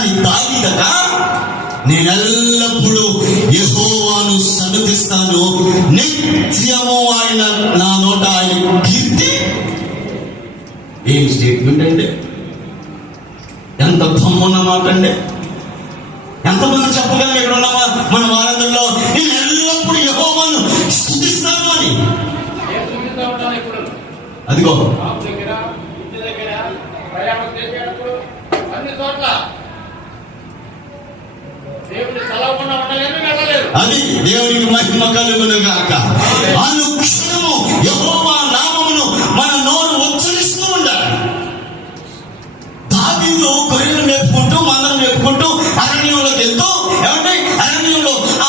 కానీ దావీదట, నేనెల్లప్పుడూ యెహోవాను సన్నుతిస్తాను, నిత్యము ఆయన నా నోట ఆయన కీర్తి. ఏం స్టేట్మెంట్ అండి! ఎంత బొమ్మన్న మాట అండి! ఎంతమంది చెప్పగలం ఇక్కడ ఉన్నామా మన వారందరిలో, నేను ఎల్లప్పుడూ యెహోవాను స్తుతిస్తాను అని? అదిగో అది దేవునికి మహిమ కలుగును గాక. అనుక్షణము యెహోవా నామమును మన నోరు ఉచ్చరిస్తూ ఉండాలి. దావీదు గొర్రెలు మేపుకుంటూ మందరం మేపుకుంటూ అరణ్యంలోకి వెళ్తూ, ఏమంటే అరణ్యంలో ఆ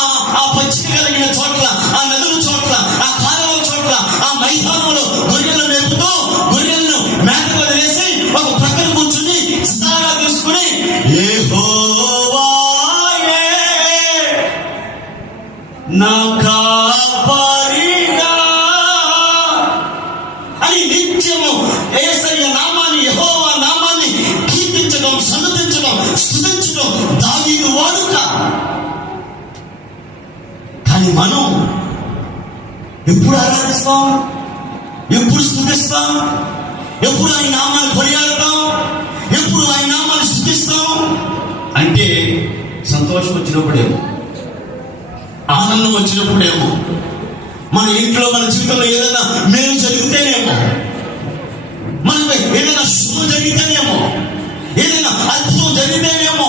పచ్చిక కలిగిన చోట్ల, ఆ నదుల చోట్ల, ఆ కాలువల చోట్ల, ఆ మైదానంలో గొర్రెలు మేపుతూ గొర్రెలను మేత వదిలేసి ఒక ప్రక్కన కూర్చుని సితారా తీసుకుని యెహోవాయే నా కాపరిగా అని నిత్యము యేసయ్య నామాన్ని, యెహోవా నామాన్ని కీర్తించడం, సన్నుతించడం, స్తుతించడం దావీదు వాడుక. కానీ మనం ఎప్పుడు ఆరాధిస్తాం? ఎప్పుడు స్తుతిస్తాం? ఎప్పుడు ఆయన నామాన్ని కొనియాడతాం? ఎప్పుడు ఆయన నామాన్ని స్తుతిస్తాం? అంటే సంతోషం వచ్చినప్పుడేమో, ఆనందం వచ్చినప్పుడేమో, మన ఇంట్లో మన జీవితంలో ఏదైనా మేలు జరిగితేనేమో, మనకు ఏదైనా శుభం జరిగితేనేమో, ఏదైనా అద్భుతం జరిగితేనేమో,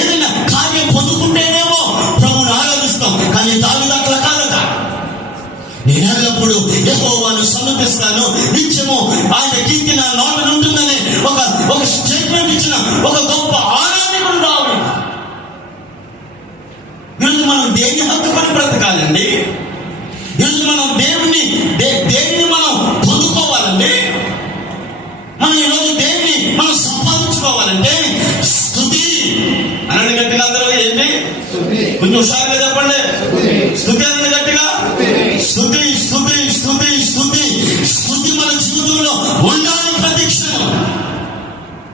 ఏదైనా కార్యం పొందుకుంటేనేమో ప్రభువుని ఆరాధిస్తాం. కానీ దావీదు అట్లా కాదట. నేనెల్లప్పుడు యెహోవాను సన్నుతిస్తాను, నిత్యము ఆయన కీర్తి నా నోట ఉంటుందని ఒక స్టేట్మెంట్ ఇచ్చిన ఒక గొప్ప ఆరాధకుడు దావీదు. ఈరోజు మనం దేన్ని హత్తుకొని బ్రతకాలండి? ఈరోజు మనం దేన్ని మనం పొందుకోవాలండి? మనం ఈరోజు దేన్ని మనం సంపాదించుకోవాలంటే స్తుతి. అనండి గట్టిగా అందరూ, ఏంటి కొంచెం హుషారుగా